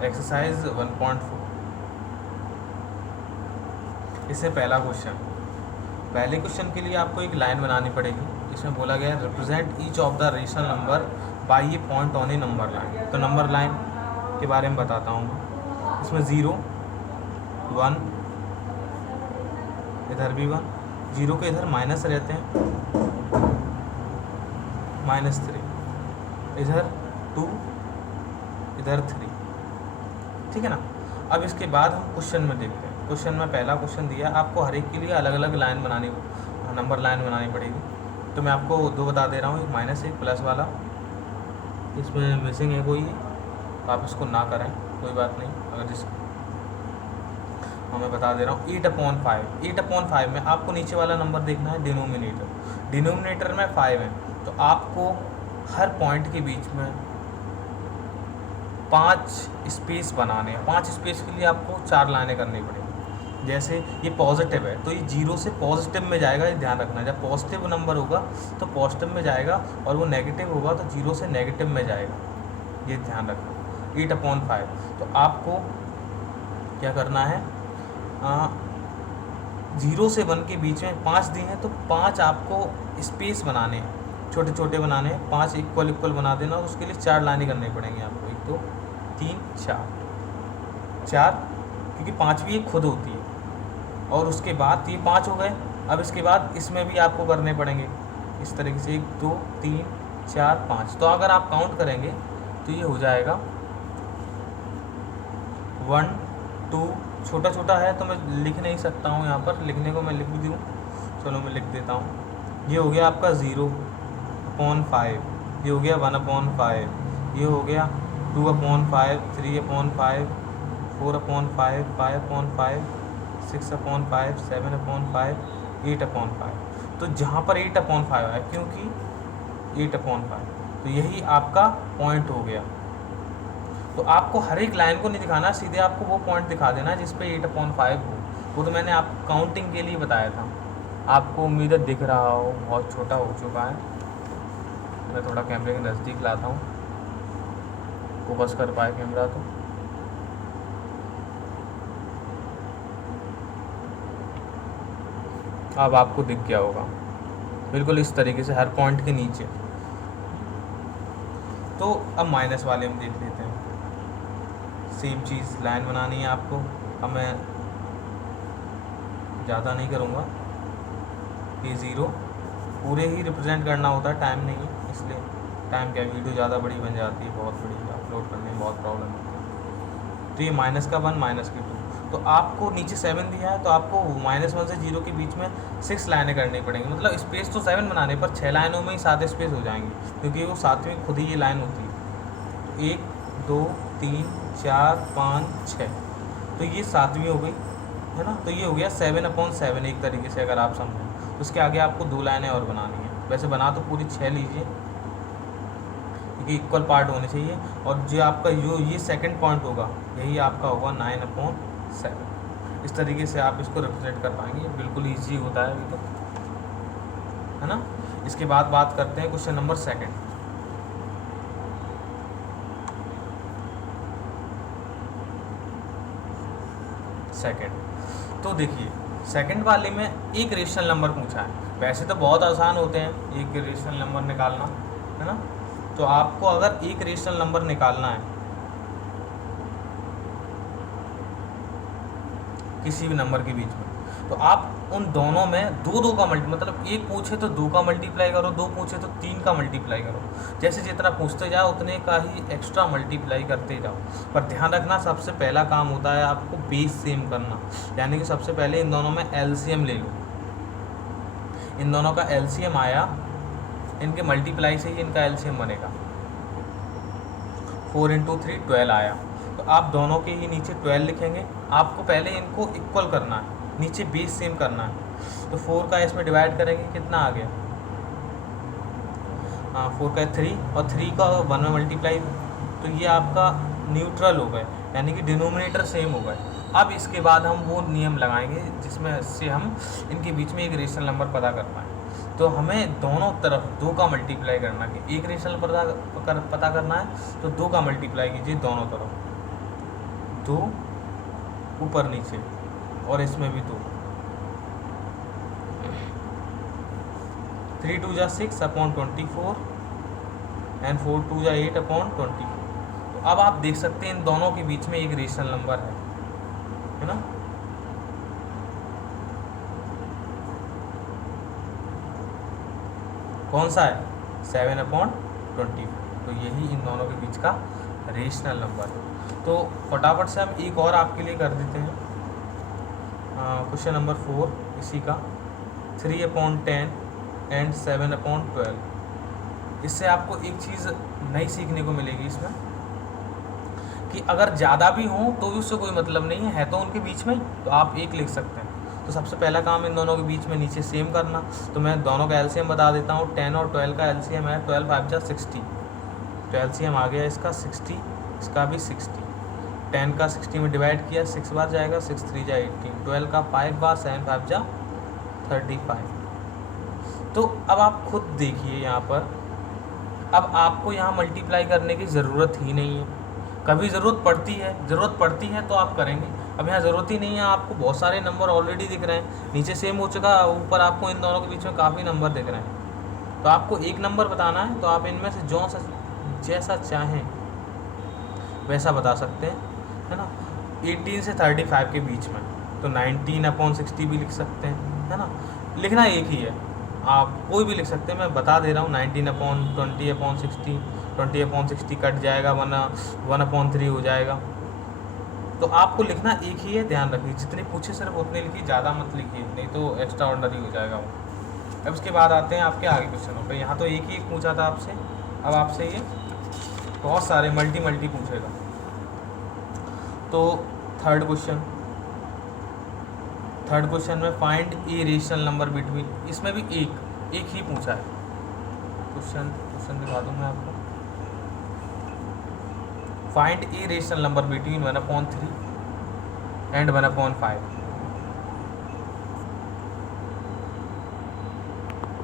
Exercise 1.4। इससे पहला question, पहले क्वेश्चन के लिए आपको एक लाइन बनानी पड़ेगी। इसमें बोला गया है represent each of the rational number by A point on A number line. तो नंबर लाइन के बारे में बताता हूँ मैं। इसमें 0 1, इधर भी 1, 0 के इधर माइनस रहते हैं, -3, इधर 2, इधर 3, ठीक है ना। अब इसके बाद हम क्वेश्चन में देखते हैं। क्वेश्चन में पहला क्वेश्चन दिया आपको, हर एक के लिए अलग अलग लाइन बनानी, नंबर लाइन बनानी पड़ेगी। तो मैं आपको दो बता दे रहा हूँ, एक -1 प्लस वाला, इसमें मिसिंग है कोई, तो आप इसको ना करें, कोई बात नहीं। अगर जिस मैं बता दे रहा हूँ 8/5। 8/5 में आपको नीचे वाला नंबर देखना है डिनोमिनेटर। डिनोमिनेटर में 5 है, तो आपको हर पॉइंट के बीच में 5 स्पेस बनाने हैं। 5 स्पेस के लिए आपको 4 लाइनें करनी पड़ेगी। जैसे ये पॉजिटिव है तो ये 0 से पॉजिटिव में जाएगा, ये ध्यान रखना। जब पॉजिटिव नंबर होगा तो पॉजिटिव में जाएगा, और वो नेगेटिव होगा तो 0 से नेगेटिव में जाएगा, ये ध्यान रखना। 8/5। तो आपको क्या करना है, 0 से 1 के बीच में 5 दिए हैं, तो 5 आपको स्पेस बनाने हैं, छोटे छोटे बनाने हैं। 5 इक्वल इक्वल बना देना, और उसके लिए 4 लाइनें करनी पड़ेंगी आपको। 1 2 3 4, क्योंकि 5वीं एक खुद होती है। और उसके बाद ये 5 हो गए। अब इसके बाद इसमें भी आपको करने पड़ेंगे इस तरीके से, 1 2 3 4 5। तो अगर आप काउंट करेंगे तो ये हो जाएगा 1 2, छोटा छोटा है तो मैं लिख नहीं सकता हूँ यहाँ पर, लिखने को मैं लिख भी दूँ, चलो मैं लिख देता हूँ। ये हो गया आपका 0/5, ये हो गया 1/5, ये हो गया 2/5, 3/5, 4/5, 5/5, 6/5, 7/5, 8/5। तो जहाँ पर 8/5 है, क्योंकि 8/5, तो यही आपका पॉइंट हो गया। तो आपको हर एक लाइन को नहीं दिखाना, सीधे आपको वो पॉइंट दिखा देना जिसपे 8/5 हो। वो तो मैंने आप काउंटिंग के लिए बताया था, आपको उम्मीद है दिख रहा हो, बहुत छोटा हो चुका है। मैं थोड़ा कैमरे के नज़दीक लाता हूँ, फोकस कर पाए कैमरा तो। अब आपको दिख गया होगा बिल्कुल इस तरीके से हर पॉइंट के नीचे। तो अब माइनस वाले हम देख लेते हैं। सेम चीज़ लाइन बनानी है आपको। अब मैं ज़्यादा नहीं करूँगा, ये 0 पूरे ही रिप्रेजेंट करना होता है, टाइम नहीं है, इसलिए टाइम क्या, वीडियो ज़्यादा बड़ी बन जाती है, बहुत बड़ी अपलोड करने में बहुत प्रॉब्लम होती है। तो ये -1 -2, तो आपको नीचे 7 दिया है, तो आपको -1 से 0 के बीच में 6 लाइनें करनी पड़ेंगी। मतलब स्पेस तो 7 बनाने पर 6 लाइनों में ही 7 स्पेस हो जाएंगे, क्योंकि वो 7वीं खुद ही ये लाइन होती है। 1 2 3 4 5 6, तो ये 7वीं हो गई है ना। तो ये हो गया 7/7 एक तरीके से, अगर आप समझें। उसके आगे आपको 2 लाइनें और बनानी है। वैसे बना तो पूरी 6 लीजिए, क्योंकि इक्वल पार्ट होने चाहिए। और जो आपका जो ये सेकंड पॉइंट होगा, यही आपका होगा 9/7। इस तरीके से आप इसको रिप्रेजेंट कर पाएंगे, बिल्कुल ईजी होता है अभी तो, है ना। इसके बाद बात करते हैं क्वेश्चन नंबर सेकंड। तो देखिए, सेकंड वाले में एक रेशनल नंबर पूछा है। वैसे तो बहुत आसान होते हैं एक रेशनल नंबर निकालना, है ना। तो आपको अगर एक रेशनल नंबर निकालना है किसी भी नंबर के बीच में, तो आप उन दोनों में दो का मतलब एक पूछे तो 2 का मल्टीप्लाई करो, 2 पूछे तो 3 का मल्टीप्लाई करो। जैसे जितना पूछते जाओ उतने का ही एक्स्ट्रा मल्टीप्लाई करते जाओ। पर ध्यान रखना, सबसे पहला काम होता है आपको बेस सेम करना, यानी कि सबसे पहले इन दोनों में एलसीएम ले लो। इन दोनों का एलसीएम आया, इनके मल्टीप्लाई से ही इनका एलसीएम बनेगा। 4 × 3 12 आया, तो आप दोनों के ही नीचे 12 लिखेंगे। आपको पहले इनको इक्वल करना है, नीचे बेस सेम करना है। तो 4 का इसमें डिवाइड करेंगे, कितना आ गया, हाँ 4 का 3, और 3 का 1 में मल्टीप्लाई, तो ये आपका न्यूट्रल हो गए, यानी कि डिनोमिनेटर सेम हो गए। अब इसके बाद हम वो नियम लगाएंगे जिसमें से हम इनके बीच में एक रेशनल नंबर पता कर पाएँ। तो हमें दोनों तरफ 2 का मल्टीप्लाई करना है। एक रेशनल पता करना है तो 2 का मल्टीप्लाई कीजिए दोनों तरफ। 2 ऊपर नीचे, और इसमें भी 2। 3 2 जा 6 अपॉन 24 एंड 4 2 जा 8 अपॉन 24। तो अब आप देख सकते हैं इन दोनों के बीच में एक रेशनल नंबर है ना। कौन सा है? 7 अपॉन 24। तो यही इन दोनों के बीच का रेशनल नंबर है। तो फटाफट से हम एक और आपके लिए कर देते हैं, क्वेश्चन नंबर 4 इसी का, 3 अपॉन 10 एंड 7 अपॉन 12। इससे आपको एक चीज़ नई सीखने को मिलेगी इसमें, कि अगर ज़्यादा भी हों तो भी उससे कोई मतलब नहीं है तो उनके बीच में ही, तो आप एक लिख सकते हैं। तो सबसे पहला काम इन दोनों के बीच में नीचे सेम करना। तो मैं दोनों का एलसीएम बता देता हूँ। 10 और 12 का एलसीएम है 12 5 जा 60। तो एलसीएम आ गया इसका 60, इसका भी 60। 10 का 60 में डिवाइड किया 6 बार जाएगा, 6 3 जा 18। 12 का 5 बार, 7 5 जा 35। तो अब आप खुद देखिए यहाँ पर, अब आपको यहाँ मल्टीप्लाई करने की ज़रूरत ही नहीं है। कभी ज़रूरत पड़ती है तो आप करेंगे। अब यहाँ ज़रूरत ही नहीं है, आपको बहुत सारे नंबर ऑलरेडी दिख रहे हैं, नीचे सेम हो चुका, ऊपर आपको इन दोनों के बीच में काफ़ी नंबर दिख रहे हैं। तो आपको एक नंबर बताना है, तो आप इनमें से जैसा चाहें वैसा बता सकते हैं, है ना। 18 से 35 के बीच में, तो 19 अपॉन 60 भी लिख सकते हैं, है ना। लिखना एक ही है, आप कोई भी लिख सकते हैं। मैं बता दे रहा हूँ 19 अपॉन 20 अपॉन 60, 20 अपॉन 60 कट जाएगा, वरना 1 अपॉन 3 हो जाएगा। तो आपको लिखना एक ही है, ध्यान रखिए। जितने पूछे सिर्फ उतने लिखिए, ज़्यादा मत लिखिए, नहीं तो एक्स्ट्रा ऑर्डनरी हो जाएगा वो। अब उसके बाद आते हैं आपके आगे क्वेश्चनों पे। यहाँ तो एक ही एक पूछा था आपसे, अब आपसे ये बहुत सारे मल्टी पूछेगा। तो थर्ड क्वेश्चन में find a rational number between, इसमें भी एक ही पूछा है। क्वेश्चन दिखा दूँ मैं आपको। Find a rational number between 1/3 and 1/5।